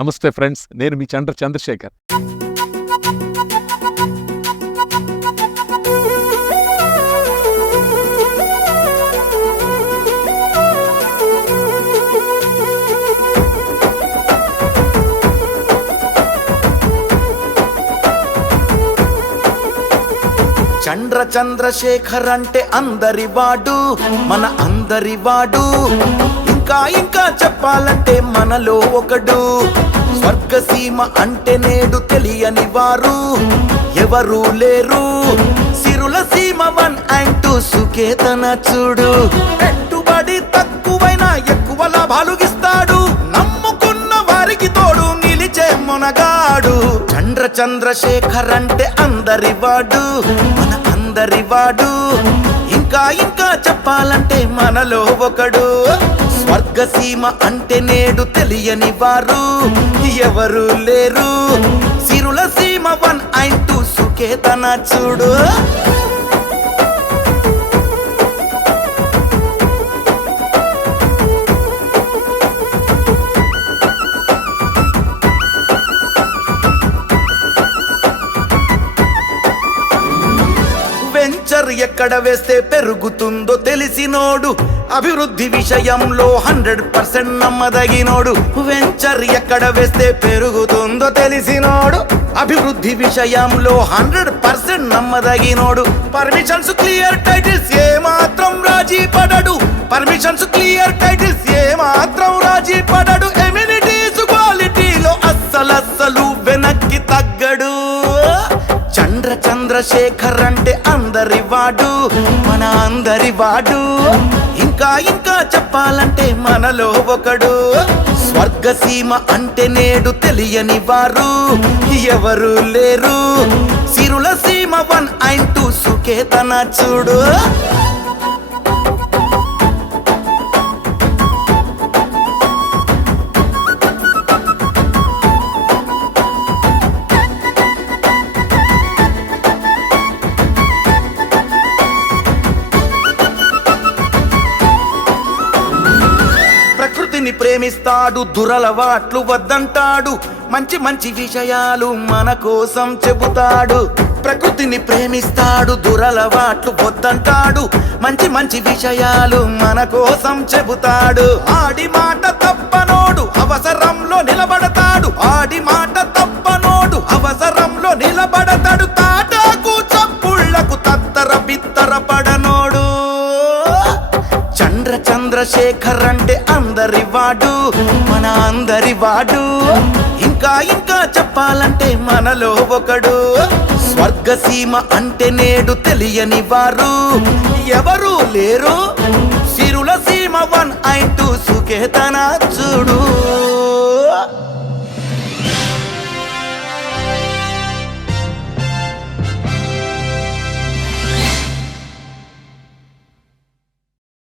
నమస్తే ఫ్రెండ్స్, నేను మీ చంద్రశేఖర్. చంద్రశేఖర్ అంటే అందరివాడు, మన అందరివాడు. ఇంకా చెప్పాలంటే మనలో ఒకడు. స్వర్గసీమ అంటే నేడు తెలియని వారు ఎవరు లేరు. సిరుల సీమ 1 and 2 సుకేతన చూడు. పెట్టుబడి తక్కువైనా ఎక్కువ లాభాలు ఇస్తాడు. నమ్ముకున్న వారికి తోడు నిలిచే మునగాడు. చంద్రశేఖర్ అంటే అందరివాడు, మన అందరివాడు. ఇంకా చెప్పాలంటే మనలో ఒకడు. స్వర్గసీమ అంటే నేడు తెలియని వారు ఎవరు లేరు. సిరుల సీమ 1 and 2 సుకేతన చూడు. వెంచర్ ఎక్కడ వేస్తే పెరుగుతుందో తెలిసినోడు. అభివృద్ధి విషయంలో 100% నమ్మదగినోడు. వెంచర్ ఎక్కడ వేస్తే పెరుగుతుందో తెలిసినోడు. అభివృద్ధి విషయంలో 100% నమ్మదగినోడు. పర్మిషన్స్ క్లియర్ టైటిల్స్ ఏ మాత్రం రాజీ పడడు. పర్మిషన్స్ క్లియర్ టైటిల్స్ ఏ మాత్రం రాజీ పడడు. ఎమ్యూనిటీస్ క్వాలిటీలో అస్సలు వెనక్కి తగ్గడు. చంద్రశేఖర్ అంటే అందరివాడు, మన అందరివాడు. ఇంకా చెప్పాలంటే మనలో ఒకడు. స్వర్గసీమ అంటే నేడు తెలియని వారు ఎవరు లేరు. సిరుల సీమ 1 and 2 సుకేతన చూడు. ప్రేమిస్తాడు, దురలవాట్లు వద్దంటాడు. మంచి విషయాలు మన కోసం చెబుతాడు. ప్రకృతిని ప్రేమిస్తాడు, దురలవాట్లు వద్దంటాడు. మంచి విషయాలు మన కోసం చెబుతాడు. ఆడి మాట తప్పనోడు అవసరంలో నిలబడతాడు. ఆడి మాట తప్పనోడు అవసరంలో నిలబడతాడు. తాటాకు చప్పుళ్లకు బిత్తర పడనోడు. చంద్రశేఖర్ అంటే అందరివాడు, మన అందరివాడు. ఇంకా చెప్పాలంటే మనలో ఒకడు. స్వర్గసీమ అంటే నేడు తెలియని వారు ఎవరు లేరు. సిరుల సీమ 1 and 2 సుకేతన చూడు.